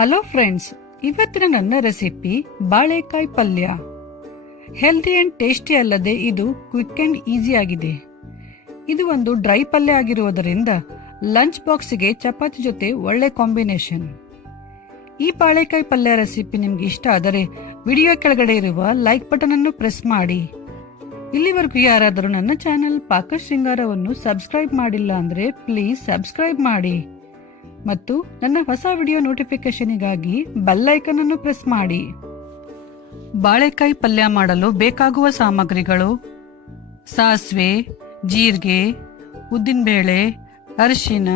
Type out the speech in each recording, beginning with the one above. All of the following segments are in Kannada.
ಹಲೋ ಫ್ರೆಂಡ್ಸ್, ಇವತ್ತಿನ ನನ್ನ ರೆಸಿಪಿ ಬಾಳೆಕಾಯಿ ಪಲ್ಯ. ಹೆಲ್ದಿ ಅಂಡ್ ಟೇಸ್ಟಿ ಅಲ್ಲದೆ ಇದು ಕ್ವಿಕ್ ಅಂಡ್ ಈಸಿ ಆಗಿದೆ. ಇದು ಒಂದು ಡ್ರೈ ಪಲ್ಯ ಆಗಿರುವುದರಿಂದ ಲಂಚ್ ಬಾಕ್ಸ್ಗೆ ಚಪಾತಿ ಜೊತೆ ಒಳ್ಳೆ ಕಾಂಬಿನೇಷನ್. ಈ ಬಾಳೆಕಾಯಿ ಪಲ್ಯ ರೆಸಿಪಿ ನಿಮ್ಗೆ ಇಷ್ಟ ಆದರೆ ವಿಡಿಯೋ ಕೆಳಗಡೆ ಇರುವ ಲೈಕ್ ಬಟನ್ ಅನ್ನು ಪ್ರೆಸ್ ಮಾಡಿ. ಇಲ್ಲಿವರೆಗೂ ಯಾರಾದರೂ ನನ್ನ ಚಾನೆಲ್ ಪಾಕಶೃಂಗಾರವನ್ನು ಸಬ್ಸ್ಕ್ರೈಬ್ ಮಾಡಿಲ್ಲ ಅಂದ್ರೆ ಪ್ಲೀಸ್ ಸಬ್ಸ್ಕ್ರೈಬ್ ಮಾಡಿ ಮತ್ತು ನನ್ನ ಹೊಸ ವಿಡಿಯೋ ನೋಟಿಫಿಕೇಶನ್ಗಾಗಿ ಬೆಲ್ ಐಕಾನ್ ಅನ್ನು ಪ್ರೆಸ್ ಮಾಡಿ. ಬಾಳೆಕಾಯಿ ಪಲ್ಯ ಮಾಡಲು ಬೇಕಾಗುವ ಸಾಮಗ್ರಿಗಳು: ಸಾಸಿವೆ, ಜೀರಿಗೆ, ಉದ್ದಿನಬೇಳೆ, ಅರಿಶಿನ,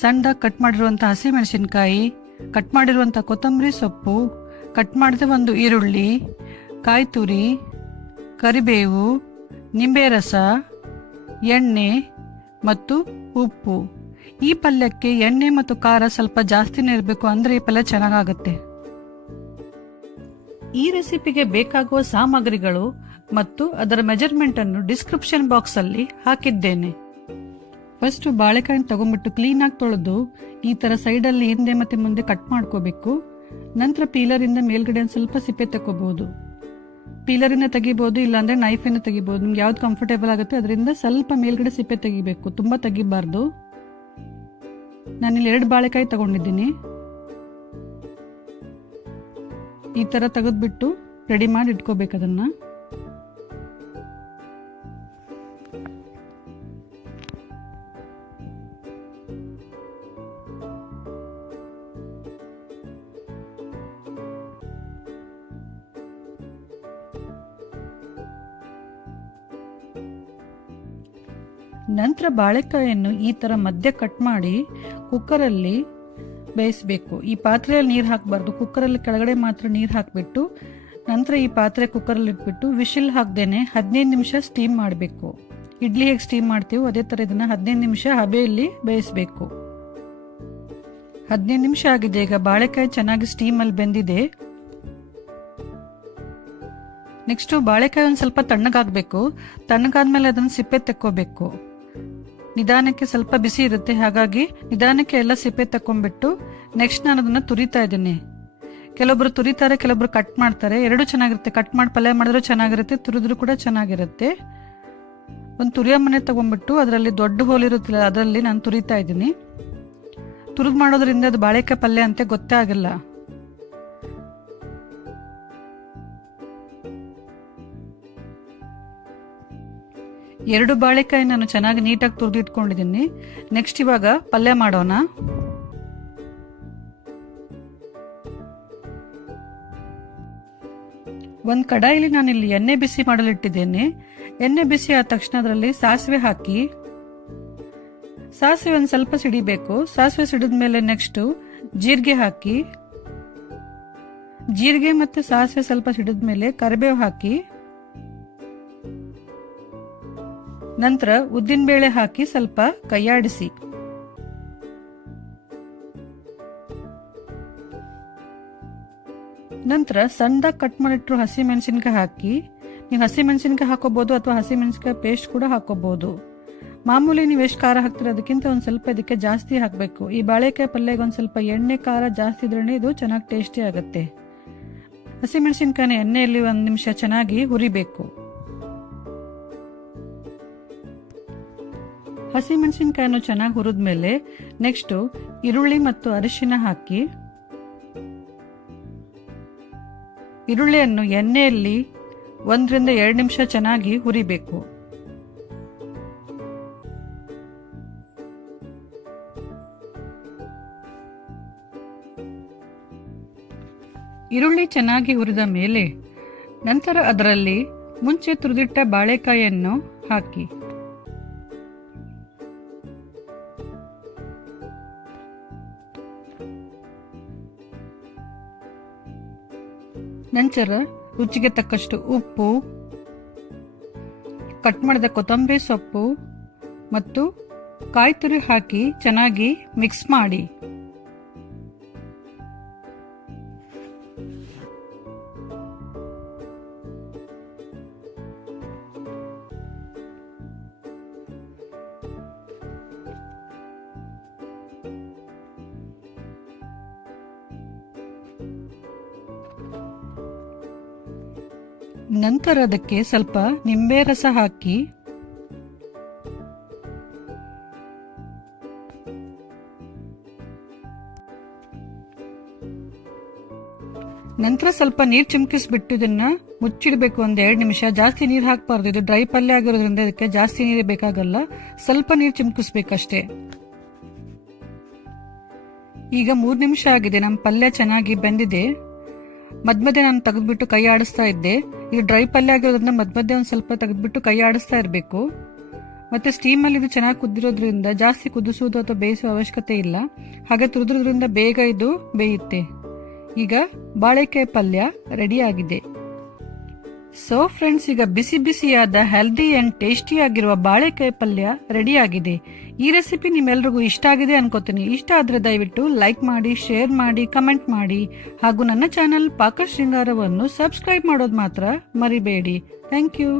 ಸಣ್ಣದಾಗಿ ಕಟ್ ಮಾಡಿರುವಂತಹ ಹಸಿಮೆಣಸಿನಕಾಯಿ, ಕಟ್ ಮಾಡಿರುವಂತಹ ಕೊತ್ತಂಬರಿ ಸೊಪ್ಪು, ಕಟ್ ಮಾಡಿದ ಒಂದು ಈರುಳ್ಳಿ, ಕಾಯಿ ತುರಿ, ಕರಿಬೇವು, ನಿಂಬೆ ರಸ, ಎಣ್ಣೆ ಮತ್ತು ಉಪ್ಪು. ಈ ಪಲ್ಯಕ್ಕೆ ಎಣ್ಣೆ ಮತ್ತು ಖಾರ ಸ್ವಲ್ಪ ಜಾಸ್ತಿನೇ ಇರಬೇಕು, ಅಂದ್ರೆ ಈ ಪಲ್ಯ ಚೆನ್ನಾಗಾಗುತ್ತೆ. ಈ ರೆಸಿಪಿಗೆ ಬೇಕಾಗುವ ಸಾಮಗ್ರಿಗಳು ಮತ್ತು ಅದರ ಮೆಜರ್ಮೆಂಟ್ ಅನ್ನು ಡಿಸ್ಕ್ರಿಪ್ಷನ್ ಬಾಕ್ಸ್ ಅಲ್ಲಿ ಹಾಕಿದ್ದೇನೆ. ಫಸ್ಟ್ ಬಾಳೆಕಾಯಿ ತಗೊಂಡ್ಬಿಟ್ಟು ಕ್ಲೀನ್ ಆಗಿ ತೊಳೆದು ಈ ತರ ಸೈಡ್ ಅಲ್ಲಿ ಹಿಂದೆ ಮತ್ತೆ ಮುಂದೆ ಕಟ್ ಮಾಡ್ಕೋಬೇಕು. ನಂತರ ಪೀಲರ್ ಇಂದ ಮೇಲ್ಗಡೆ ಸ್ವಲ್ಪ ಸಿಪ್ಪೆ ತಗೋಬಹುದು. ಪೀಲರ್ ಇಂದ ತೆಗಿಬಹುದು, ಇಲ್ಲಾಂದ್ರೆ ನೈಫ್ ಇಂದ ತೆಗಿಬಹುದು. ನಿಮ್ಗೆ ಯಾವ್ದು ಕಂಫರ್ಟೇಬಲ್ ಆಗುತ್ತೆ ಅದರಿಂದ ಸ್ವಲ್ಪ ಮೇಲ್ಗಡೆ ಸಿಪ್ಪೆ ತೆಗಿಬೇಕು, ತುಂಬಾ ತೆಗಿಬಾರ್ದು. ನಾನಿಲ್ಲಿ 2 ಬಾಳೆಕಾಯಿ ತಗೊಂಡಿದ್ದೀನಿ. ಈ ತರ ತೆಗೆದ್ಬಿಟ್ಟು ರೆಡಿ ಮಾಡಿ ಇಟ್ಕೋಬೇಕು ಅದನ್ನ. ನಂತರ ಬಾಳೆಕಾಯಿಯನ್ನು ಈ ತರ ಮಧ್ಯ ಕಟ್ ಮಾಡಿ ಕುಕ್ಕರಲ್ಲಿ ಬೇಯಿಸಬೇಕು. ಈ ಪಾತ್ರೆಯಲ್ಲಿ ನೀರು ಹಾಕಬಾರ್ದು, ಕುಕ್ಕರಲ್ಲಿ ಕೆಳಗಡೆ ಮಾತ್ರ ನೀರು ಹಾಕ್ಬಿಟ್ಟು ನಂತರ ಈ ಪಾತ್ರೆ ಕುಕ್ಕರಲ್ಲಿ ಇಟ್ಬಿಟ್ಟು ವಿಶಿಲ್ ಹಾಕ್ದೇನೆ 15 ನಿಮಿಷ ಸ್ಟೀಮ್ ಮಾಡಬೇಕು. ಇಡ್ಲಿ ಹೇಗೆ ಸ್ಟೀಮ್ ಮಾಡ್ತೀವೋ ಅದೇ ತರ ಇದನ್ನ 15 ನಿಮಿಷ ಹಬೆಯಲ್ಲಿ ಬೇಯಿಸಬೇಕು. 15 ನಿಮಿಷ ಆಗಿದೆ. ಈಗ ಬಾಳೆಕಾಯಿ ಚೆನ್ನಾಗಿ ಸ್ಟೀಮ್ ಅಲ್ಲಿ ಬೆಂದಿದೆ. ನೆಕ್ಸ್ಟ್ ಬಾಳೆಕಾಯಿ ಒಂದ್ ಸ್ವಲ್ಪ ತಣ್ಣಗಾಗ್ಬೇಕು. ತಣ್ಣಗಾದ್ಮೇಲೆ ಅದನ್ನ ಸಿಪ್ಪೆ ತೆಕ್ಕೋಬೇಕು. ನಿಧಾನಕ್ಕೆ ಸ್ವಲ್ಪ ಬಿಸಿ ಇರುತ್ತೆ, ಹಾಗಾಗಿ ನಿಧಾನಕ್ಕೆ ಎಲ್ಲ ಸಿಪ್ಪೆ ತಕೊಂಡ್ಬಿಟ್ಟು ನೆಕ್ಸ್ಟ್ ನಾನು ಅದನ್ನ ತುರಿತಾ ಇದ್ದೀನಿ. ಕೆಲವೊಬ್ರು ತುರಿತಾರೆ, ಕೆಲವೊಬ್ರು ಕಟ್ ಮಾಡ್ತಾರೆ. ಎರಡು ಚೆನ್ನಾಗಿರುತ್ತೆ. ಕಟ್ ಮಾಡಿ ಪಲ್ಯ ಮಾಡಿದ್ರು ಚೆನ್ನಾಗಿರುತ್ತೆ, ತುರಿದ್ರು ಕೂಡ ಚೆನ್ನಾಗಿರುತ್ತೆ. ಒಂದು ತುರಿಯೋ ಮನೆ ತಗೊಂಡ್ಬಿಟ್ಟು ಅದರಲ್ಲಿ ದೊಡ್ಡ ಹೋಲ್ ಇರುತ್ತಿಲ್ಲ, ಅದರಲ್ಲಿ ನಾನು ತುರಿತಾ ಇದ್ದೀನಿ. ತುರಿದು ಮಾಡೋದ್ರಿಂದ ಅದು ಬಾಳೆಕಾಯಿ ಪಲ್ಯ ಅಂತ ಗೊತ್ತೇ ಆಗಲ್ಲ. ಎರಡು ಬಾಳೆಕಾಯಿ ನಾನು ಚೆನ್ನಾಗಿ ನೀಟಾಗಿ ತುರಿದು ಇಟ್ಕೊಂಡಿದ್ದೀನಿ. ನೆಕ್ಸ್ಟ್ ಇವಾಗ ಪಲ್ಯ ಮಾಡೋಣ. ಒಂದು ಕಡಾಯಿಲಿ ನಾನಿಲ್ಲಿ ಎಣ್ಣೆ ಬಿಸಿ ಮಾಡಲು ಇಟ್ಟಿದ್ದೇನೆ. ಎಣ್ಣೆ ಬಿಸಿ ಆದ ತಕ್ಷಣ ಅದರಲ್ಲಿ ಸಾಸಿವೆ ಹಾಕಿ, ಸಾಸಿವೆ ಒಂದು ಸ್ವಲ್ಪ ಸಿಡಿಬೇಕು. ಸಾಸಿವೆ ಸಿಡಿದ್ಮೇಲೆ ನೆಕ್ಸ್ಟ್ ಜೀರಿಗೆ ಹಾಕಿ, ಜೀರಿಗೆ ಮತ್ತೆ ಸಾಸಿವೆ ಸ್ವಲ್ಪ ಸಿಡಿದ್ಮೇಲೆ ಕರಿಬೇವು ಹಾಕಿ, ನಂತರ ಉದ್ದಿನಬೇಳೆ ಹಾಕಿ ಸ್ವಲ್ಪ ಕೈಯಾಡಿಸಿ. ನಂತರ ಸಣ್ಣದಾಗಿ ಕಟ್ ಮಾಡಿಟ್ರು ಹಸಿ ಮೆಣಸಿನಕಾಯಿ ಹಾಕಿ. ನೀವು ಹಸಿ ಮೆಣಸಿನಕಾಯಿ ಹಾಕೋಬಹುದು ಅಥವಾ ಹಸಿ ಮೆಣಸಿನಕಾಯಿ ಪೇಸ್ಟ್ ಕೂಡ ಹಾಕೋಬಹುದು. ಮಾಮೂಲಿ ನೀವು ಎಷ್ಟು ಖಾರ ಹಾಕ್ತೀರ ಅದಕ್ಕಿಂತ ಒಂದ್ ಸ್ವಲ್ಪ ಇದಕ್ಕೆ ಜಾಸ್ತಿ ಹಾಕಬೇಕು. ಈ ಬಾಳೆಕಾಯಿ ಪಲ್ಯಗೆ ಒಂದ್ ಸ್ವಲ್ಪ ಎಣ್ಣೆ ಖಾರ ಜಾಸ್ತಿ ಇದ್ರೇನೆ ಇದು ಚೆನ್ನಾಗಿ ಟೇಸ್ಟಿ ಆಗುತ್ತೆ. ಹಸಿ ಮೆಣಸಿನಕಾಯಿನ ಎಣ್ಣೆಯಲ್ಲಿ 1 ನಿಮಿಷ ಚೆನ್ನಾಗಿ ಹುರಿಬೇಕು. ಹಸಿ ಮೆಣಸಿನಕಾಯನ್ನು ಚೆನ್ನಾಗಿ ಹುರಿದ್ಮೇಲೆ ನೆಕ್ಸ್ಟ್ ಈರುಳ್ಳಿ ಮತ್ತು ಅರಿಶಿನ ಹಾಕಿ, ಈರುಳ್ಳಿಯನ್ನು ಎಣ್ಣೆಯಲ್ಲಿ 1 ರಿಂದ 2 ನಿಮಿಷ ಚೆನ್ನಾಗಿ ಹುರಿಬೇಕು. ಈರುಳ್ಳಿ ಚೆನ್ನಾಗಿ ಹುರಿದ ಮೇಲೆ ನಂತರ ಅದರಲ್ಲಿ ಮುಂಚೆ ತುರಿದಿಟ್ಟ ಬಾಳೆಕಾಯಿಯನ್ನು ಹಾಕಿ, ನಂತರ ರುಚಿಗೆ ತಕ್ಕಷ್ಟು ಉಪ್ಪು, ಕಟ್ ಮಾಡಿದ ಕೊತ್ತಂಬರಿ ಸೊಪ್ಪು ಮತ್ತು ಕಾಯಿ ತುರಿ ಹಾಕಿ ಚೆನ್ನಾಗಿ ಮಿಕ್ಸ್ ಮಾಡಿ. ನಂತರ ಅದಕ್ಕೆ ಸ್ವಲ್ಪ ನಿಂಬೆ ರಸ ಹಾಕಿ ನಂತರ ಸ್ವಲ್ಪ ನೀರು ಚಿಮ್ಕಿಸ್ಬಿಟ್ಟು ಇದನ್ನ ಮುಚ್ಚಿಡಬೇಕು. 1-2 ನಿಮಿಷ. ಜಾಸ್ತಿ ನೀರು ಹಾಕಬಾರ್ದು, ಇದು ಡ್ರೈ ಪಲ್ಯ ಆಗಿರೋದ್ರಿಂದ ಇದಕ್ಕೆ ಜಾಸ್ತಿ ನೀರು ಬೇಕಾಗಲ್ಲ, ಸ್ವಲ್ಪ ನೀರು ಚಿಮ್ಕಿಸ್ಬೇಕಷ್ಟೇ. ಈಗ 3 ನಿಮಿಷ ಆಗಿದೆ, ನಮ್ಮ ಪಲ್ಯ ಚೆನ್ನಾಗಿ ಬೆಂದಿದೆ. ಮಧ್ಯ ನಾನು ತೆಗೆದ್ಬಿಟ್ಟು ಕೈ ಆಡಿಸ್ತಾ ಇದ್ದೆ. ಇದು ಡ್ರೈ ಪಲ್ಯ ಆಗಿರೋದ್ರಿಂದ ಮಧ್ಯ ಒಂದು ಸ್ವಲ್ಪ ತೆಗೆದ್ಬಿಟ್ಟು ಕೈ ಆಡಿಸ್ತಾ ಇರಬೇಕು. ಮತ್ತೆ ಸ್ಟೀಮಲ್ಲಿ ಇದು ಚೆನ್ನಾಗಿ ಕುದ್ದಿರೋದ್ರಿಂದ ಜಾಸ್ತಿ ಕುದಿಸುವುದು ಅಥವಾ ಬೇಯಿಸುವ ಅವಶ್ಯಕತೆ ಇಲ್ಲ. ಹಾಗೆ ತುರಿದ್ರಿಂದ ಬೇಗ ಇದು ಬೇಯುತ್ತೆ. ಈಗ ಬಾಳೆಕಾಯಿ ಪಲ್ಯ ರೆಡಿ ಆಗಿದೆ. ಸೊ ಫ್ರೆಂಡ್ಸ್, ಈಗ ಬಿಸಿ ಬಿಸಿಯಾದ ಹೆಲ್ದಿ ಅಂಡ್ ಟೇಸ್ಟಿ ಆಗಿರುವ ಬಾಳೆಕಾಯಿ ಪಲ್ಯ ರೆಡಿ ಆಗಿದೆ. ಈ ರೆಸಿಪಿ ನಿಮ್ಮೆಲ್ರಿಗೂ ಇಷ್ಟ ಆಗಿದೆ ಅನ್ಕೋತೀನಿ. ಇಷ್ಟ ಆದ್ರೆ ದಯವಿಟ್ಟು ಲೈಕ್ ಮಾಡಿ, ಶೇರ್ ಮಾಡಿ, ಕಮೆಂಟ್ ಮಾಡಿ ಹಾಗೂ ನನ್ನ ಚಾನೆಲ್ ಪಾಕಶೃಂಗಾರವನ್ನು ಸಬ್ಸ್ಕ್ರೈಬ್ ಮಾಡೋದು ಮಾತ್ರ ಮರಿಬೇಡಿ. Thank you.